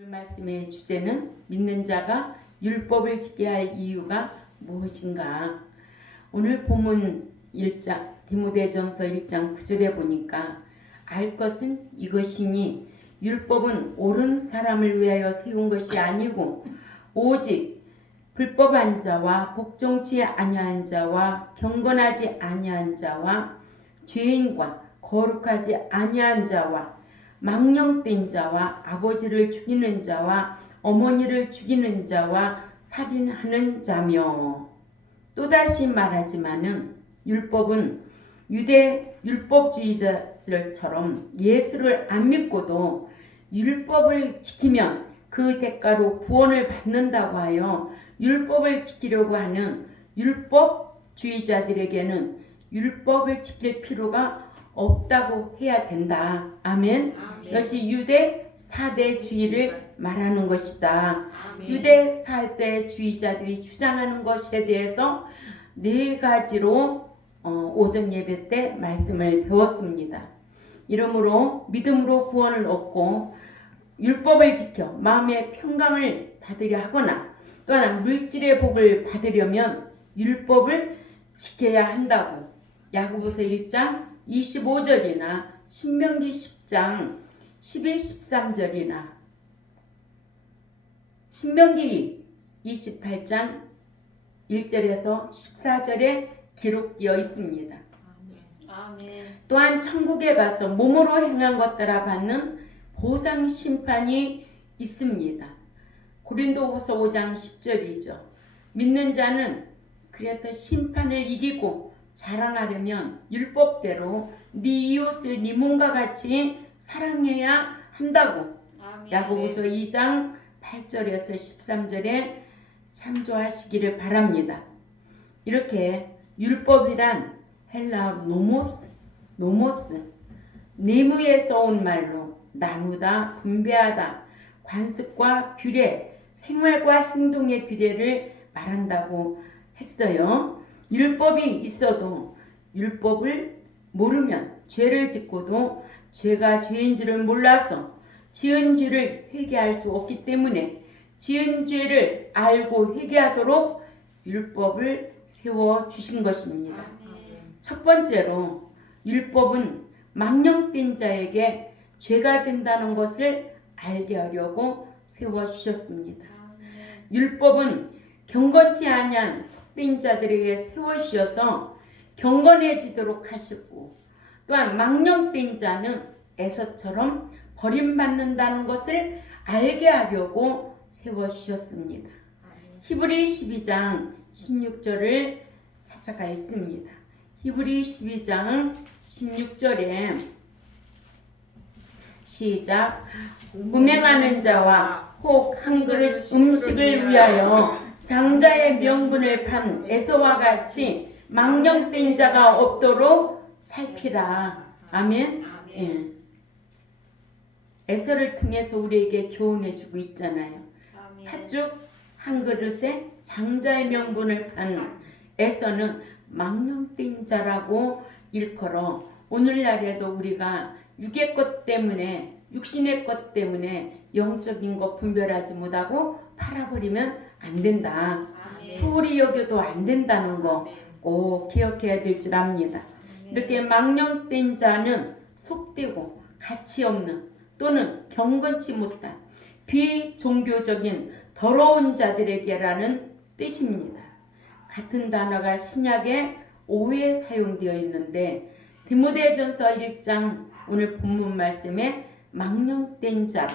오늘 말씀의 주제는 믿는 자가 율법을 지켜야 할 이유가 무엇인가. 오늘 본문 1장 디모데전서 1장 9절에 보니까 알 것은 이것이니 율법은 옳은 사람을 위하여 세운 것이 아니고 오직 불법한 자와 복종치 아니한 자와 경건하지 아니한 자와 죄인과 거룩하지 아니한 자와 망령된 자와 아버지를 죽이는 자와 어머니를 죽이는 자와 살인하는 자며, 또다시 말하지만은 율법은 유대 율법주의자들처럼 예수를 안 믿고도 율법을 지키면 그 대가로 구원을 받는다고 하여 율법을 지키려고 하는 율법주의자들에게는 율법을 지킬 필요가 없다고 해야 된다. 아멘. 이것이 유대 사대주의를 말하는 것이다. 아멘. 유대 사대주의자들이 주장하는 것에 대해서 네 가지로 오전 예배 때 말씀을 배웠습니다. 이러므로 믿음으로 구원을 얻고 율법을 지켜 마음의 평강을 받으려 하거나 또한 물질의 복을 받으려면 율법을 지켜야 한다고 야고보서 1장 25절이나 신명기 10장 12, 13절이나 신명기 28장 1절에서 14절에 기록되어 있습니다. 아멘. 또한 천국에 가서 몸으로 행한 것 따라 받는 보상 심판이 있습니다. 고린도후서 5장 10절이죠. 믿는 자는 그래서 심판을 이기고 자랑하려면 율법대로 네 이웃을 네 몸과 같이 사랑해야 한다고 아멘. 야고보서 2장 8절에서 13절에 참조하시기를 바랍니다. 이렇게 율법이란 헬라어 노모스 네무에서 온 말로 나누다, 분배하다, 관습과 규례, 생활과 행동의 규례를 말한다고 했어요. 율법이 있어도 율법을 모르면 죄를 짓고도 죄가 죄인 줄을 몰라서 지은 죄를 회개할 수 없기 때문에 지은 죄를 알고 회개하도록 율법을 세워주신 것입니다. 아멘. 첫 번째로 율법은 망령된 자에게 죄가 된다는 것을 알게 하려고 세워주셨습니다. 아멘. 율법은 경건치 아니한 속된 자들에게 세워주셔서 경건해지도록 하시고, 또한 망령된 자는 에서처럼 버림받는다는 것을 알게 하려고 세워주셨습니다. 히브리 12장 16절을 찾아가 있습니다. 히브리 12장 16절에 시작. 음행하는 자와 혹 한 그릇 음식을 위하여 장자의 명분을 판 에서와 같이 망령된 자가 없도록 살피라. 아멘. 예. 에서를 통해서 우리에게 교훈해주고 있잖아요. 아멘. 팥죽 한 그릇에 장자의 명분을 판 에서는 망령된 자라고 일컬어 오늘날에도 우리가 육의 것 때문에 육신의 것 때문에 영적인 것 분별하지 못하고 팔아버리면 안 된다. 아멘. 소홀히 여겨도 안 된다는 거 꼭 기억해야 될 줄 압니다. 이렇게 망령된 자는 속되고 가치 없는 또는 경건치 못한 비종교적인 더러운 자들에게라는 뜻입니다. 같은 단어가 신약에 5회 사용되어 있는데 디모데전서 1장 오늘 본문 말씀에 망령된 자로,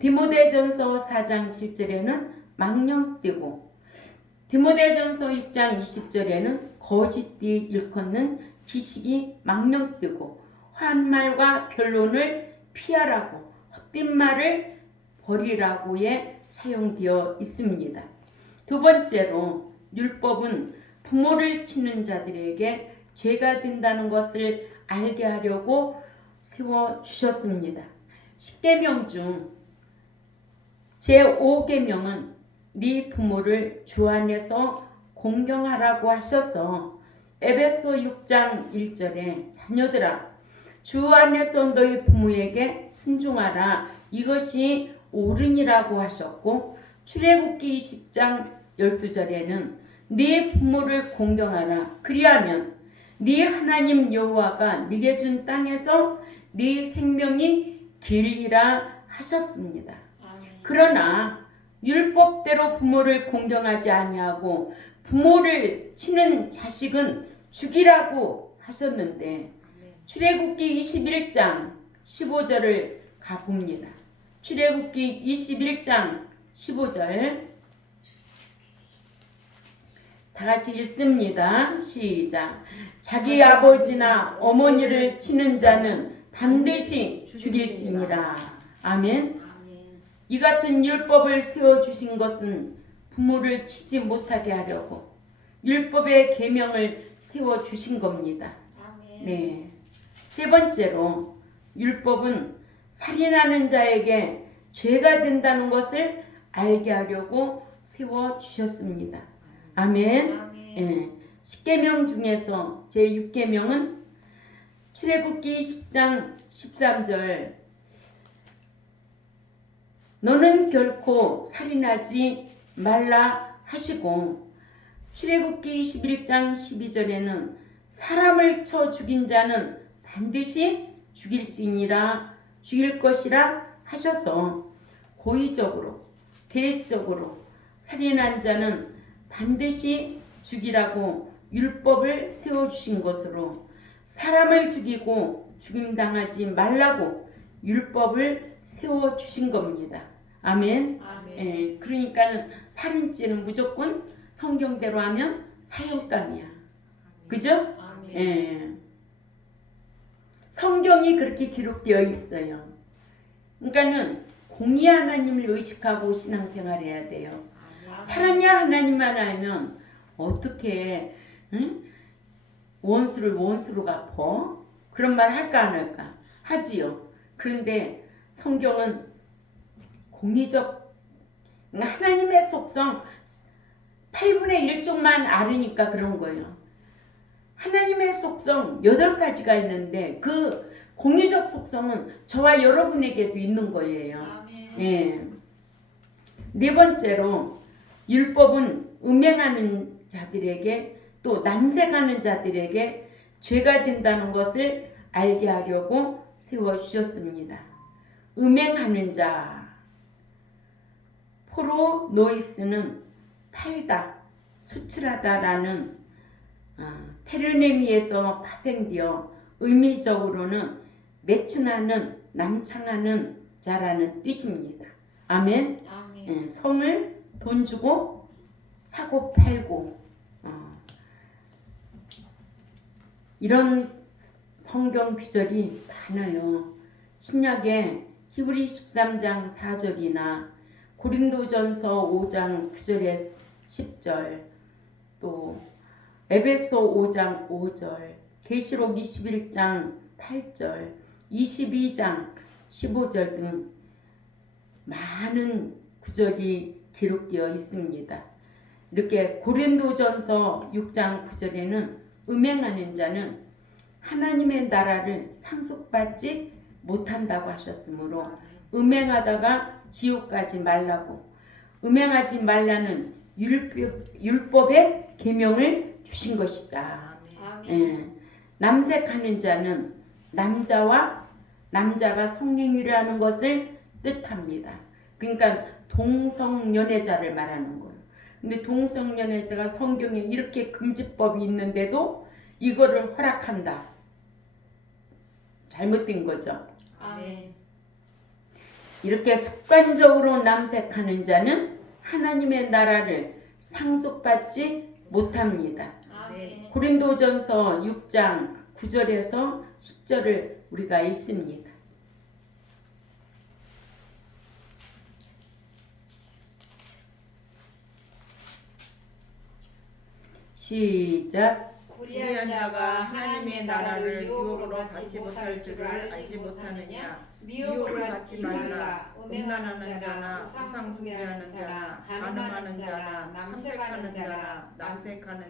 디모데전서 4장 7절에는 망령되고, 디모데전서 6장 20절에는 거짓되이 일컫는 지식이 망령되고 환말과 변론을 피하라고 헛된 말을 버리라고에 사용되어 있습니다. 두 번째로 율법은 부모를 치는 자들에게 죄가 된다는 것을 알게 하려고 세워주셨습니다. 10계명 중 제5계명은 네 부모를 주 안에서 공경하라고 하셔서 에베소 6장 1절에 자녀들아 주 안에서 너희 부모에게 순종하라. 이것이 옳으니라고 하셨고, 출애굽기 20장 12절에는 네 부모를 공경하라. 그리하면 네 하나님 여호와가 네게 준 땅에서 네 생명이 길리라 하셨습니다. 아멘. 그러나 율법대로 부모를 공경하지 아니하고 부모를 치는 자식은 죽이라고 하셨는데, 출애굽기 21장 15절을 가봅니다. 출애굽기 21장 15절 다 같이 읽습니다. 시작. 자기 아버지나 어머니를 치는 자는 반드시 죽일지니라. 아멘. 아멘. 이 같은 율법을 세워주신 것은 부모를 치지 못하게 하려고 율법의 계명을 세워주신 겁니다. 아멘. 네. 세 번째로, 율법은 살인하는 자에게 죄가 된다는 것을 알게 하려고 세워주셨습니다. 아멘. 아멘. 예. 10계명 중에서 제6계명은 출애굽기 10장 13절, 너는 결코 살인하지 말라 하시고, 출애굽기 21장 12절에는 사람을 쳐 죽인 자는 반드시 죽일 것이라 하셔서 고의적으로 계획적으로 살인한 자는 반드시 죽이라고 율법을 세워주신 것으로 사람을 죽이고 죽임당하지 말라고 율법을 세워주신 겁니다. 아멘. 아멘. 예, 그러니까는 살인죄는 무조건 성경대로 하면 사형감이야. 그죠? 아멘. 예. 성경이 그렇게 기록되어 있어요. 그러니까는 공의 하나님을 의식하고 신앙생활 해야 돼요. 사랑의 하나님만 알면 어떻게 원수를 원수로 갚어? 그런 말 할까 안 할까? 하지요. 그런데 성경은 공의적, 하나님의 속성 8분의 1쪽만 알으니까 그런 거예요. 하나님의 속성 8가지가 있는데 그 공의적 속성은 저와 여러분에게도 있는 거예요. 아멘. 예. 네 번째로, 율법은 음행하는 자들에게 또 남색하는 자들에게 죄가 된다는 것을 알게 하려고 세워주셨습니다. 음행하는 자, 포로노이스는 팔다, 수출하다라는 페르네미에서 파생되어 의미적으로는 매춘하는, 남창하는 자라는 뜻입니다. 아멘. 아멘. 예, 성을 돈 주고 사고 팔고 이런 성경 구절이 많아요. 신약에 히브리 13장 4절이나 고린도전서 5장 9절에 10절, 또 에베소 5장 5절, 계시록 21장 8절, 22장 15절 등 많은 구절이 기록되어 있습니다. 이렇게 고린도전서 6장 9절에는 음행하는 자는 하나님의 나라를 상속받지 못한다고 하셨으므로 음행하다가 지옥 가지 말라고, 음행하지 말라는 율법의 계명을 주신 것이다. 아멘. 예. 남색하는 자는 남자가 성행위를 하는 것을 뜻합니다. 그러니까 동성연애자를 말하는 거예요. 근데 동성연애자가 성경에 이렇게 금지법이 있는데도 이거를 허락한다. 잘못된 거죠. 아멘. 이렇게 습관적으로 남색하는 자는 하나님의 나라를 상속받지 못합니다. 아멘. 고린도전서 6장 9절에서 10절을 우리가 읽습니다. 시작. 불의한 자가 하나님의 나라를 유혹으로 받지 못할 줄을 알지 못하느냐. 미혹을 받지 말라. 음행하는 자나 우상 숭배하는 자나 간음하는 자나 남색하는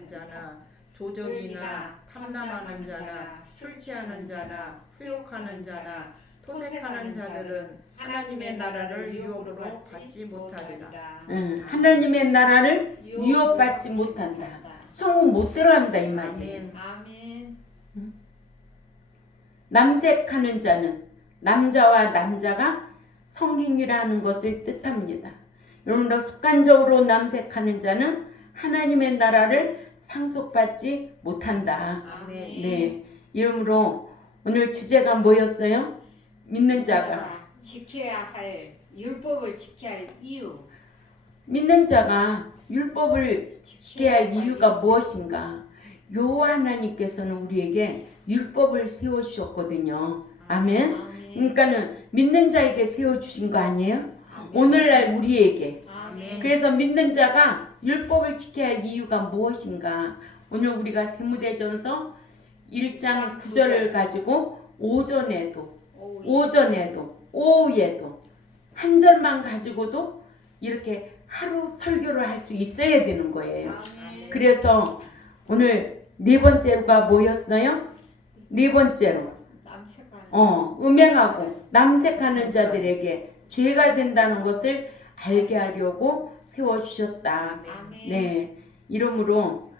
자나 도적이나 탐남하는 자나 술 취하는 자나 후욕하는 자나 토색하는 자들은 하나님의 나라를 유혹으로 받지 못하리라. 하나님의 나라를 유혹받지 못한다. 천국 못 들어간다 이 말이에요. 아멘. 아멘. 남색하는 자는 남자와 남자가 성행위라는 것을 뜻합니다. 여러분들 습관적으로 남색하는 자는 하나님의 나라를 상속받지 못한다. 아멘. 네, 이러므로 오늘 주제가 뭐였어요? 믿는 자가 지켜야 할 율법을 지켜야 할 이유. 믿는 자가 율법을 지켜야 할 이유가 무엇인가? 여호와 하나님께서는 우리에게 율법을 세워 주셨거든요. 아멘. 그러니까는 믿는 자에게 세워 주신 거 아니에요? 오늘날 우리에게. 아멘. 그래서 믿는 자가 율법을 지켜야 할 이유가 무엇인가? 오늘 우리가 디모데전서 1장 9절을 가지고 오전에도 오후에도 한 절만 가지고도 이렇게 하루 설교를 할 수 있어야 되는 거예요. 아멘. 그래서 오늘 네 번째가 뭐였어요? 네 번째로 남색하는. 음행하고 남색하는 자들에게 죄가 된다는 것을 알게 하려고 세워주셨다. 아멘. 네, 이러므로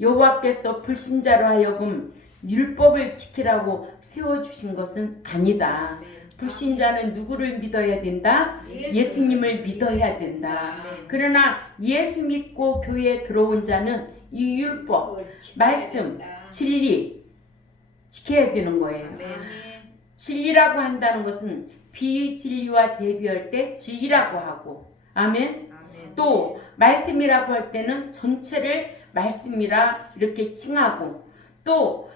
여호와께서 불신자로 하여금 율법을 지키라고 세워주신 것은 아니다. 불신자는 누구를 믿어야 된다? 예수님을 믿어야 된다. 그러나 예수 믿고 교회에 들어온 자는 이 율법, 말씀, 진리 지켜야 되는 거예요. 아멘. 진리라고 한다는 것은 비진리와 대비할 때 진리라고 하고, 아멘. 아멘. 또 말씀이라고 할 때는 전체를 말씀이라 이렇게 칭하고, 또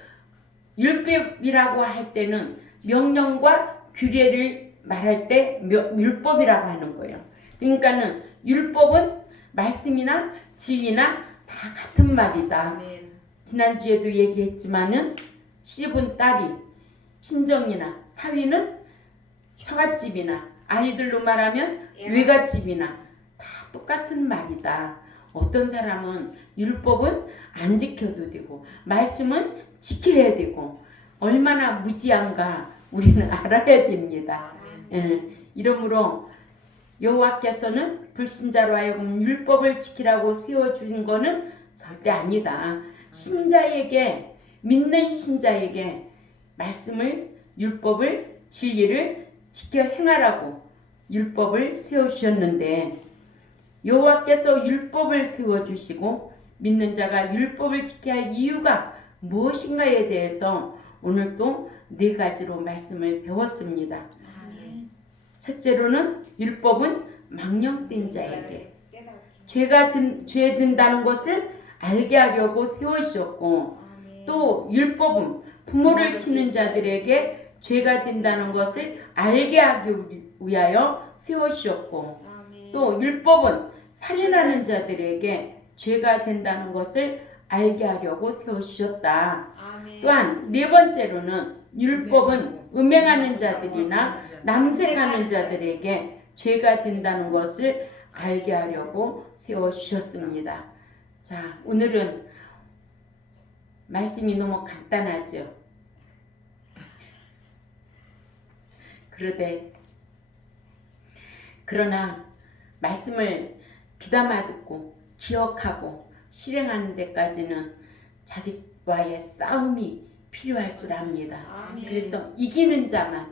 율법이라고 할 때는 명령과 규례를 말할 때 율법이라고 하는 거예요. 그러니까는 율법은 말씀이나 진리나 다 같은 말이다. 아멘. 지난주에도 얘기했지만은 씹은 딸이 친정이나 사위는 처갓집이나 아이들로 말하면 외갓집이나 다 똑같은 말이다. 어떤 사람은 율법은 안 지켜도 되고 말씀은 지켜야 되고 얼마나 무지한가 우리는 알아야 됩니다. 이러므로 여호와께서는 불신자로 하여금 율법을 지키라고 세워주신 거는 절대 아니다. 신자에게, 믿는 신자에게 말씀을, 율법을, 진리를 지켜 행하라고 율법을 세워주셨는데, 여호와께서 율법을 세워주시고 믿는 자가 율법을 지켜야 할 이유가 무엇인가에 대해서 오늘 또 네 가지로 말씀을 배웠습니다. 첫째로는 율법은 망령된 자에게 죄 된다는 것을 알게 하려고 세우셨고, 또 율법은 부모를 치는 자들에게 죄가 된다는 것을 알게 하기 위하여 세우셨고, 또 율법은 살인하는 자들에게 죄가 된다는 것을 알게 하려고 세우셨다. 또한 네 번째로는 율법은 음행하는 자들이나 남색하는 자들에게 죄가 된다는 것을 알게 하려고 세워주셨습니다. 자, 오늘은 말씀이 너무 간단하죠. 그러나 말씀을 귀담아 듣고 기억하고 실행하는 데까지는 자기와의 싸움이 필요할 줄 압니다. 그래서 이기는 자만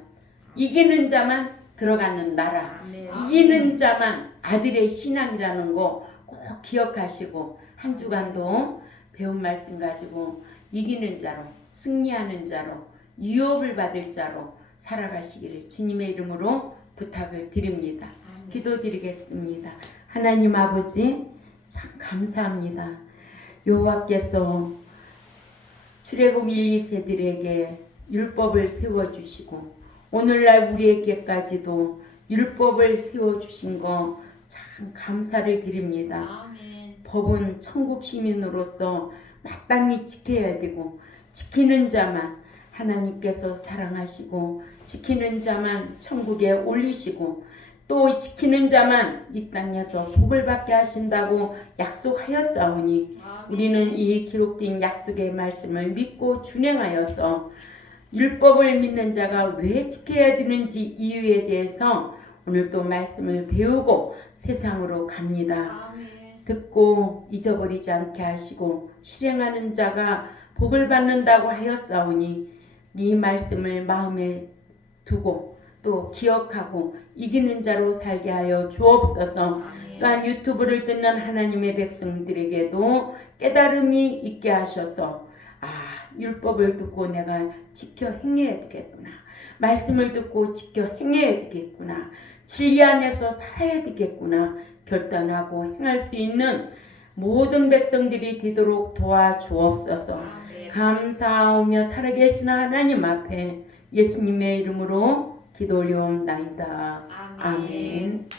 들어가는 나라, 아멘. 이기는 자만 아들의 신앙이라는 거 꼭 기억하시고 한 주간도 배운 말씀 가지고 이기는 자로, 승리하는 자로, 유업을 받을 자로 살아가시기를 주님의 이름으로 부탁을 드립니다. 기도드리겠습니다. 하나님 아버지 참 감사합니다. 여호와께서 출애굽 1, 2세들에게 율법을 세워주시고 오늘날 우리에게까지도 율법을 세워주신 거 참 감사를 드립니다. 법은 천국 시민으로서 마땅히 지켜야 되고 지키는 자만 하나님께서 사랑하시고 지키는 자만 천국에 올리시고 또 지키는 자만 이 땅에서 복을 받게 하신다고 약속하였사오니 우리는 이 기록된 약속의 말씀을 믿고 준행하여서 율법을 믿는 자가 왜 지켜야 되는지 이유에 대해서 오늘 또 말씀을 배우고 세상으로 갑니다. 듣고 잊어버리지 않게 하시고 실행하는 자가 복을 받는다고 하였사오니 이 말씀을 마음에 두고 또 기억하고 이기는 자로 살게 하여 주옵소서. 또한 유튜브를 듣는 하나님의 백성들에게도 깨달음이 있게 하셔서 율법을 듣고 내가 지켜 행해야 되겠구나. 말씀을 듣고 지켜 행해야 되겠구나. 진리 안에서 살아야 되겠구나. 결단하고 행할 수 있는 모든 백성들이 되도록 도와주옵소서. 감사하며 살아계신 하나님 앞에 예수님의 이름으로 기도 올려옵나이다. 아멘.